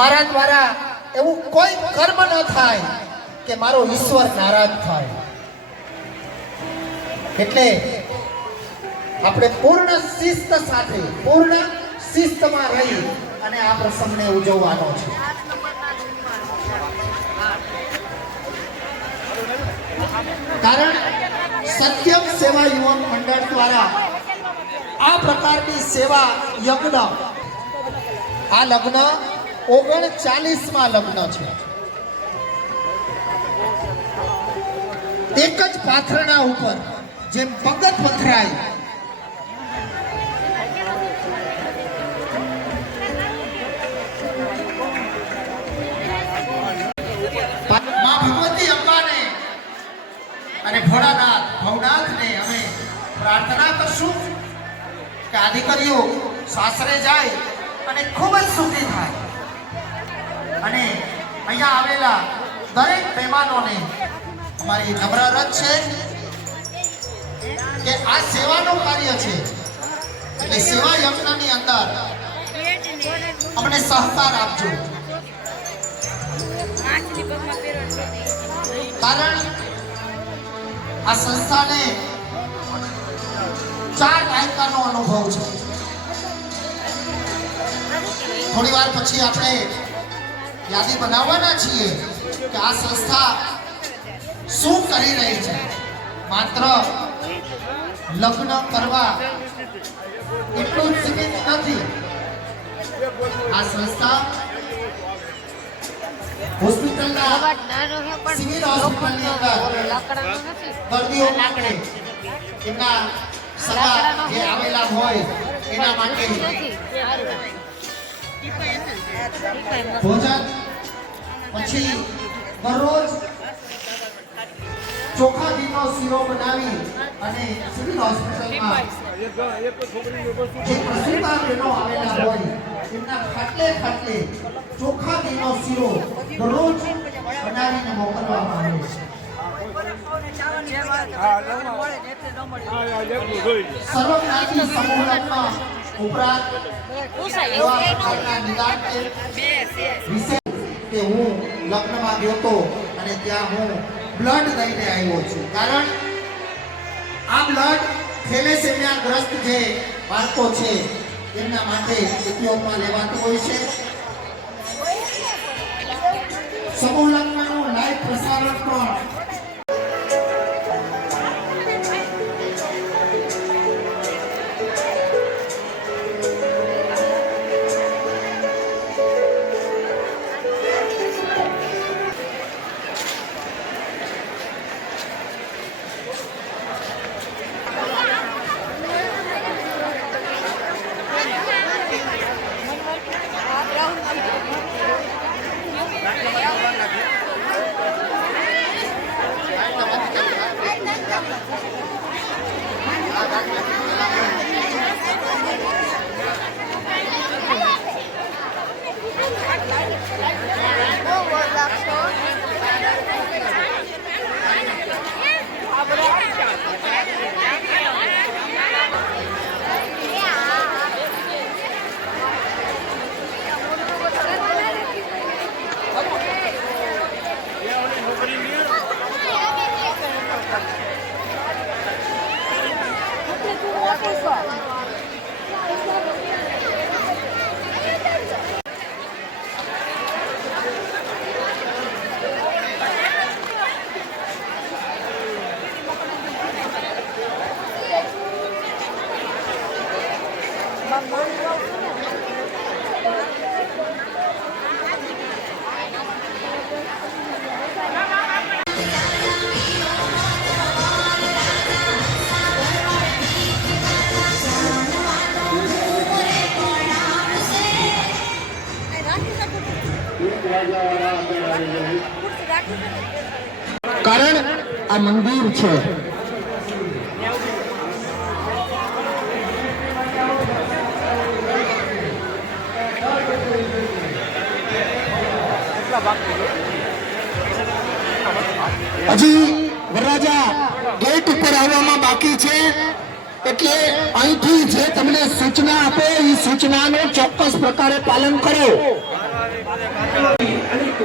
મારા દ્વારા એવું કોઈ કર્મ ન થાય કે મારો ઈશ્વર નારાજ થાય. એટલે આપણે પૂર્ણ શિસ્ત સાથે, પૂર્ણ શિસ્તમાં રહી અને આ પ્રસંગને ઉજવવાનો છે. કારણ સત્યમ સેવા યુવક મંડળ દ્વારા આ પ્રકારની સેવા યજ્ઞ, આ લગ્ન ઓગણચાલીસમાં લગ્ન છે. એક જ પાથરણા ઉપર જેમ પગત પથરાય. માં ભગવતી અંબાને અને ભોળાનાથ, ભવનાથને અમે પ્રાર્થના કરશું કે આ દીકરીઓ સાસરે જાય અને ખૂબ જ સુખી થાય. અને અહીંયા આવેલા દરેક મહેમાનોને અમારી નમ્ર રજ છે કે આ સેવાનું કાર્ય છે. એટલે સેવા યજ્ઞની અંદર અમને સહકાર આપજો. કારણ આ સંસ્થાને ચાર દાયકાનો અનુભવ છે. થોડી વાર પછી આપણે યાદી બનાવવાના છીએ કે આ સંસ્થા શું કરી રહી છે? માત્ર લગ્ન કરવા એટલું જ સીમિત નથી. આ સંસ્થા હોસ્પિટલના સિવિલ હોસ્પિટલની અંદર દર્દીઓ માટે એમના સગા જે આવેલા હોય એના માટે ભોજન પછી દરરોજ ચોખા ઘીનો શીરો બનાવી અને સિવિલ હોસ્પિટલમાં જે પ્રસૂતા બહેનો આવેલા હોય એમના ખાટલે ખાટલે ચોખા ઘીનો શીરો દરરોજ બનાવીને મોકલવામાં આવે છે. સર્વજ્ઞાતિ સમૂહલગ્ન ઉપરાંત વિશે કે હું લગ્નમાં ગયો હતો અને ત્યાં હું બ્લડ લઈને આવ્યો છું. કારણ આ બ્લડ થેલેસેમિયા ગ્રસ્ત જે બાળકો છે એમના માટે ઉપયોગમાં લેવાતું હોય છે. સમૂહ લગ્નનું લાઈવ પ્રસારણ પણ કારણ આ મંદિર છે. હજી વરરાજા ગેટ ઉપર આવવામાં બાકી છે. એટલે અહીંથી જે તમને સૂચના આપે, એ સૂચનાનું ચોક્કસ પ્રકારે પાલન કરો.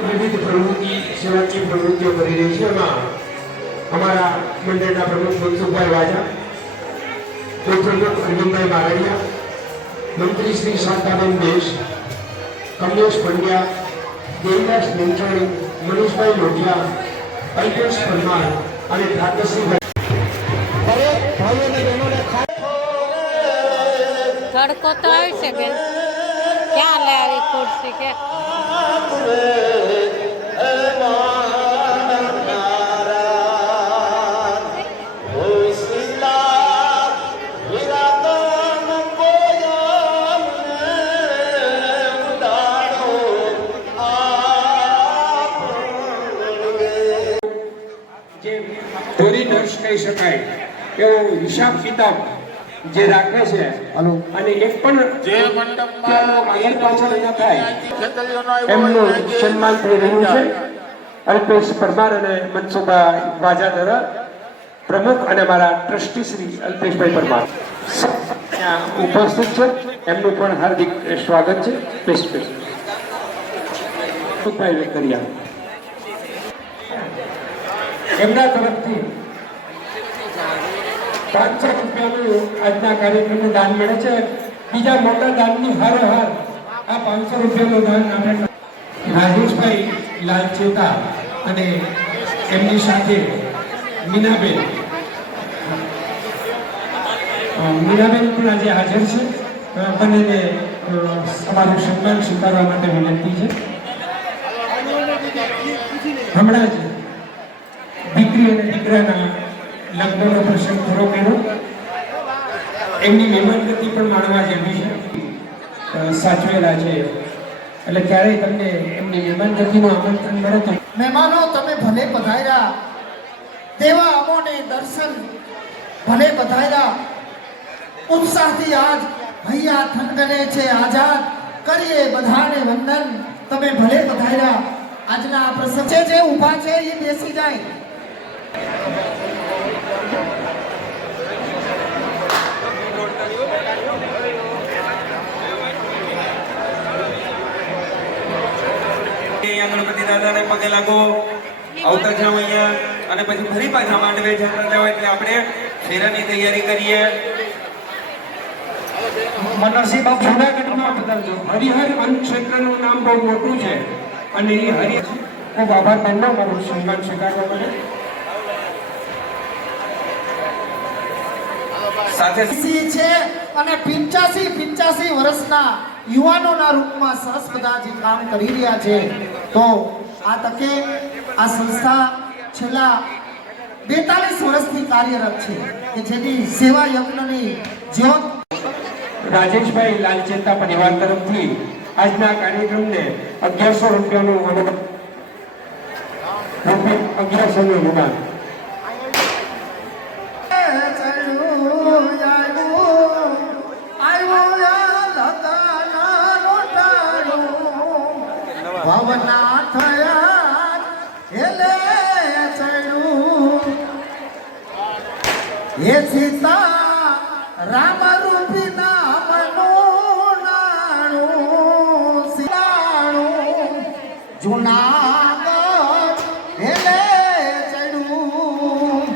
વિવિધ પ્રવૃત્તિ, સેવાકીય પ્રવૃત્તિઓ કરી રહી છે. એમાં અમારા મંડળના પ્રમુખ મનસુખભાઈ વાજા ઉપપ્રમુખ અરવિંદભાઈ બારડિયા, મંત્રી શ્રી શાંતાબેન દેશ, કમલેશ પંડ્યા દેવદાસ મેંચાણી મનીષભાઈ લોઢિયા અલ્પેશ પરમાર અને ઠાકરસિંહભાઈ દરેક ભાઈઓ અને બહેનોને તડકો તો આવી છે બેન. ક્યાં લે આવી ખુરશી કે? એવો હિસાબ કિતાબ જે રાખે છે અને એક પણ જે મંડપમાં પાછળ ન થાય એમનું સન્માન થઈ રહ્યું છે. અલ્પેશ પરમાર અને મનસુખભાઈ વાજા દ્વારા પ્રમુખ અને મારા ટ્રસ્ટી શ્રી અલ્પેશભાઈ પરમાર. ત્યાં ઉપસ્થિત છે. એમનું પણ હાર્દિક સ્વાગત છે. વેકરિયા. એમના તરફથી પાંચસો રૂપિયાનું આજના કાર્યક્રમનું દાન મળે છે. બીજા મોટા દાનની હારોહાર આ પાંચસો રૂપિયાનું દાન આપણે રાજેશભાઈ લાલચેતા અને એમની સાથે મીનાબેન. મીનાબેન પણ આજે હાજર છે. બંનેને અમારું સન્માન સ્વીકારવા માટે વિનંતી છે. હમણાં જ દીકરી અને દીકરાના લગ્નનો પ્રસંગ પૂરો કર્યો. એમની મહેમાનગતિ પણ માણવા જેવી છે. સાચવેલા છે. એટલે ક્યારેય તમને એમની મહેમાનગતિનું આમંત્રણ મળે તો મહેમાનો, તમે ભલે પધાર્યા તેવા અમોને દર્શન ભલે પધાર્યા, ઉત્સાહથી આજ હૈયા થનગને છે, આઝાદ કરીએ બધાને વંદન. તમે ભલે પધાર્યા, આજના આ છે, જે ઊભા છે, એ બેસી જાય. ગણપતિ પગે લાગો. આવતા જાઓ અહીંયા. અને પછી ફરી પાછા માંડવે જતા જાઓ એટલે આપણે ફેરાની તૈયારી કરીએ. મનસી બાપ જુનાગઢમાં બદલજો હરિહર વન ક્ષેત્રનું નામ બહુ મોટું છે. અને એ હરિ ખૂબ આભાર માનનો મારું સન્માન સ્વીકારવા માટે. સાથે છે અને પિંચાસી પિંચાસી વર્ષના યુવાનોના રૂપમાં સરસ બધા જે કામ કરી રહ્યા છે. તો આ તકે આ સંસ્થા છેલ્લા બેતાલીસ વર્ષથી કાર્યરત છે કે જેની સેવા યજ્ઞની જ્યોત રાજેશભાઈ લાલચેતા પરિવાર તરફથી આજના કાર્યક્રમને અગિયારસો રૂપિયાનું અનુદાન અગિયારસોનું અનુદાન હે સીતા રામ રૂપી નામનું નાણું સિલાણું જુનાગઢ હેલે ચડ્યું.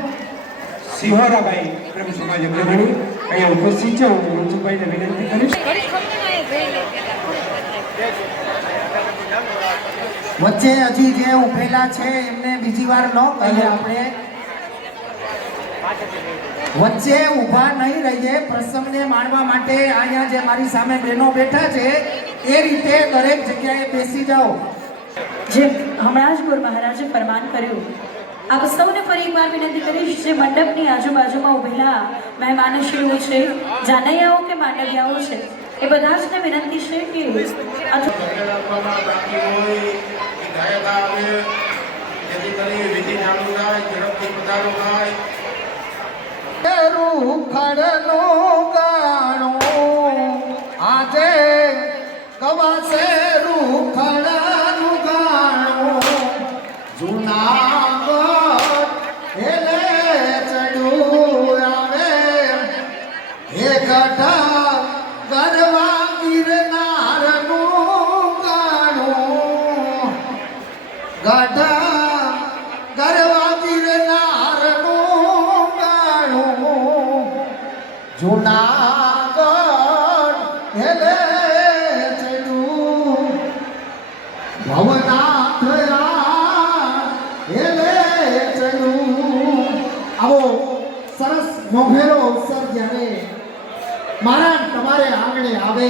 સિંહોરાબાઈ પ્રેમ સમાજ અગ્રણી અહીંયા ઉપસ્થિત છે હું મનસુખભાઈને વિનંતી કરીશ. વચ્ચે હજી જે ઉભેલા છે એમને બીજી વાર ન કહીએ આપણે. વચ્ચે ઊભા નહીં રહીએ પ્રસંગને માણવા માટે. અહીંયા જે મારી સામે બહેનો બેઠા છે એ રીતે દરેક જગ્યાએ બેસી જાઓ. જે હમણાં જ ગુરુ મહારાજે ફરમાન કર્યું. આપ સૌને ફરી એકવાર વિનંતી કરીશ જે મંડપની આજુબાજુમાં ઉભેલા મહેમાનશ્રીઓ છે જાનૈયાઓ કે માંડવિયાઓ છે એ બધા જ ને વિનંતી છે કે જેથી કરીને વિધિ ચાલુ થાય ઝડપથી પધારો થાય. રૂખડનું ગાણું. આજે કવાસે રૂખડનું ગાણું. જૂનાગઢ હેલે ચડ્યું આવે. હે ગઢા સરસ મોઘેરો અવસર જ્યારે મારા તમારે આંગણે આવે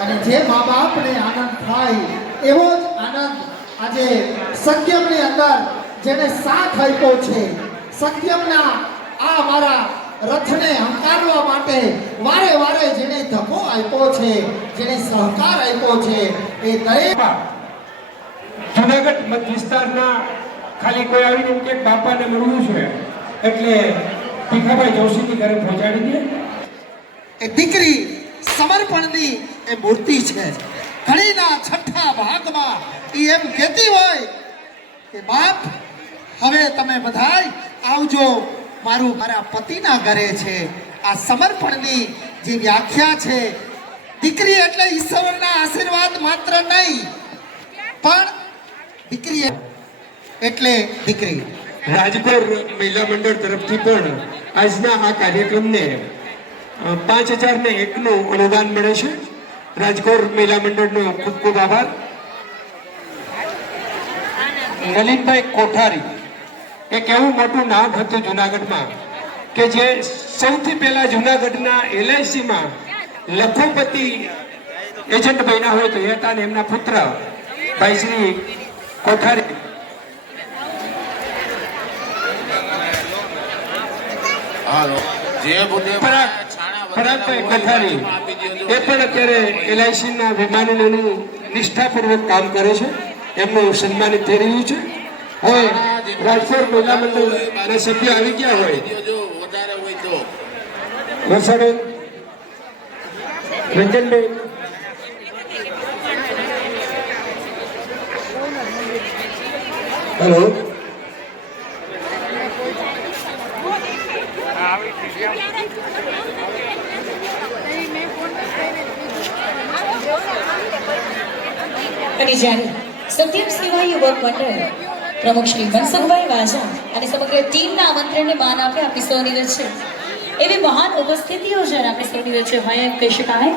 અને જે મા બાપને આનંદ થાય, એવો જ આનંદ આજે સત્યમની અંદર જેને સાથ આપ્યો છે સત્યમના આ અમારા રથને હંકારવા માટે વારે વારે જેને ધક્કો આપ્યો છે, જેને સહકાર આપ્યો છે, એ દરેક જુનાગઢ મત વિસ્તારના ખાલી કોઈ આવીને કે બાપાને મળવું છે એટલે ભીખાભાઈ જોશીની ઘરે પહોંચાડી દે. એ દીકરી સમર્પણની એ મૂર્તિ છે. ઘડીના છઠ્ઠા ભાગમાં એ એમ કહેતી હોય કે, બાપ, હવે તમે બધાય આવજો. મારું મારા પતિના ઘરે છે. આ સમર્પણની જે વ્યાખ્યા છે, દીકરી એટલે ઈશ્વરના આશીર્વાદ માત્ર નહીં. પણ દીકરી એટલે દીકરી. રાજકોટ મહિલા મંડળ તરફથી પણ આજના આ કાર્યક્રમને પાંચ હજાર ને એકનું અનુદાન મળે છે. રાજકોટ મહિલા મંડળનો ખૂબ ખૂબ આભાર. નલિનભાઈ કોઠારી, એક એવું મોટું નામ હતું જુનાગઢમાં કે જે સૌથી પહેલા જુનાગઢના એલઆઈસીમાં લખોપતિ એજન્ટ બન્યા હોય તો એ હતા ને એમના પુત્ર ભાઈ શ્રી કોઠારી. એ પણ અત્યારે એલઆઈસી ના વિમાનોનું નિષ્ઠાપૂર્વક કામ કરે છે. એમનું સન્માનિત થઈ રહ્યું છે. હવે રાજકોટ મહિલા મંડળના સભ્ય આવી ગયા હોય. તો. વરસાડેન હેલો. અને જ્યારે સત્યમ સેવા યુવક મંડળ પ્રમુખ શ્રી મનસુખભાઈ વાજા અને સમગ્ર ટીમના આમંત્રણને માન આપે આપણી સૌની વચ્ચે, એવી મહાન ઉપસ્થિતિઓ જ્યારે આપણી સૌની વચ્ચે હોય એમ કહી શકાય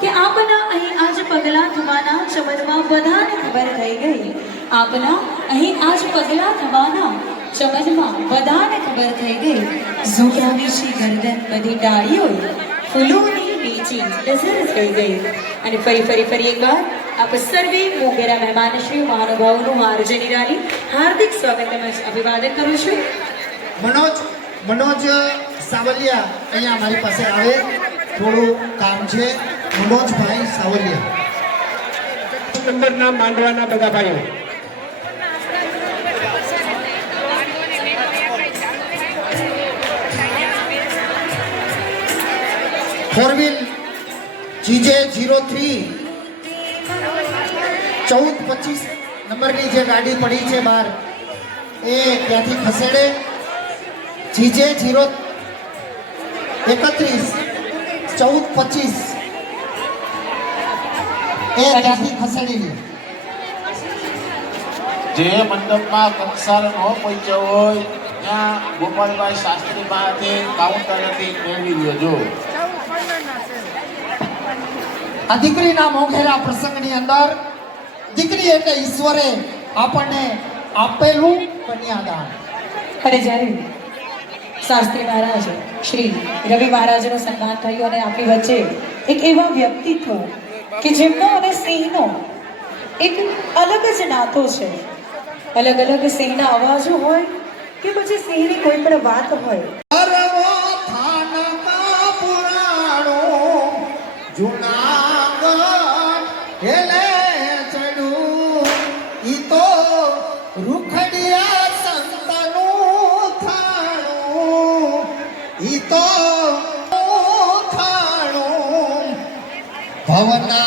કે આપના અહીં આજ પગલાં થવાના ચમનમાં બધાને ખબર થઈ ગઈ. આપના અહીં આજ પગલાં થવાના ચમનમાં બધાને ખબર થઈ ગઈ. ઝુકાવી છે ગરદન બધી ડાળીઓ ફૂલોની બીજી નજર થઈ ગઈ. અને ફરી ફરી ફરી એકવાર આપ સર્વે મોગેરા મહેમાનશ્રી મહાનુભાવોનું હાર્જે નિરાલી હાર્દિક સ્વાગત તેમજ અભિવાદન કરું છું. મનોજ મનોજ સાવલિયા અહીંયા મારી પાસે આવે. થોડું કામ છે. મનોજભાઈ સાવલિયા. નંબરના માંડવાના બધા ભાઈઓ. Four wheel GJ zero three ચૌદ પચીસ નંબરની જે ગાડી પડી છે બહાર, એ ત્યાંથી ખસેડે. જીજે જીરો એકત્રીસ, ચૌદ પચીસ. એ ત્યાંથી ખસેડી લે. જે મંડપમાં કંસાર ન પહોંચ્યો હોય, ત્યાં ગોપાલભાઈ શાસ્ત્રી પાસે કાઉન્ટરેથી મેળવી લેજો આ દીકરીના મોઘેરા પ્રસંગની અંદર દીકરી એટલે ઈશ્વરે આપણને આપેલું કન્યાદાન. અને જ્યારે શાસ્ત્રી મહારાજ શ્રી રવિ મહારાજનું સન્માન થયું અને આપણી વચ્ચે એક એવા વ્યક્તિત્વ કે જેમનો અને સિંહનો એક અલગ જ નાતો છે. અલગ અલગ સિંહના અવાજો હોય કે પછી સિંહની કોઈ પણ વાત હોય. Bhavana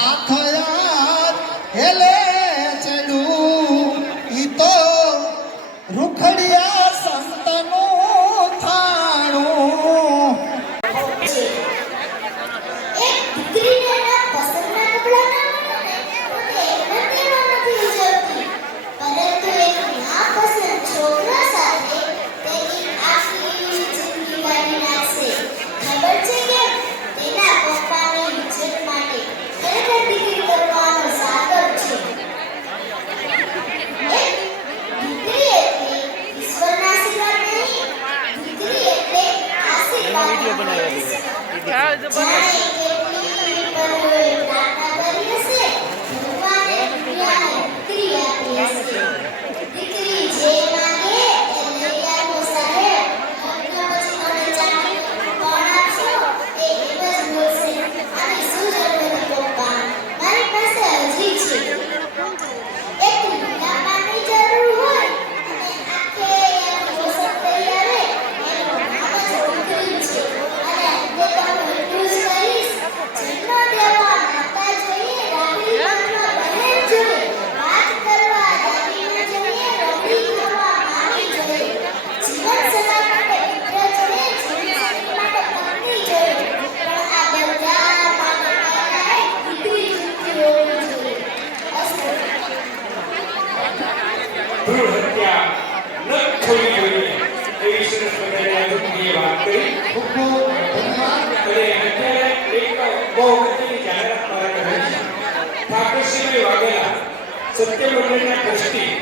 গোষ্ঠী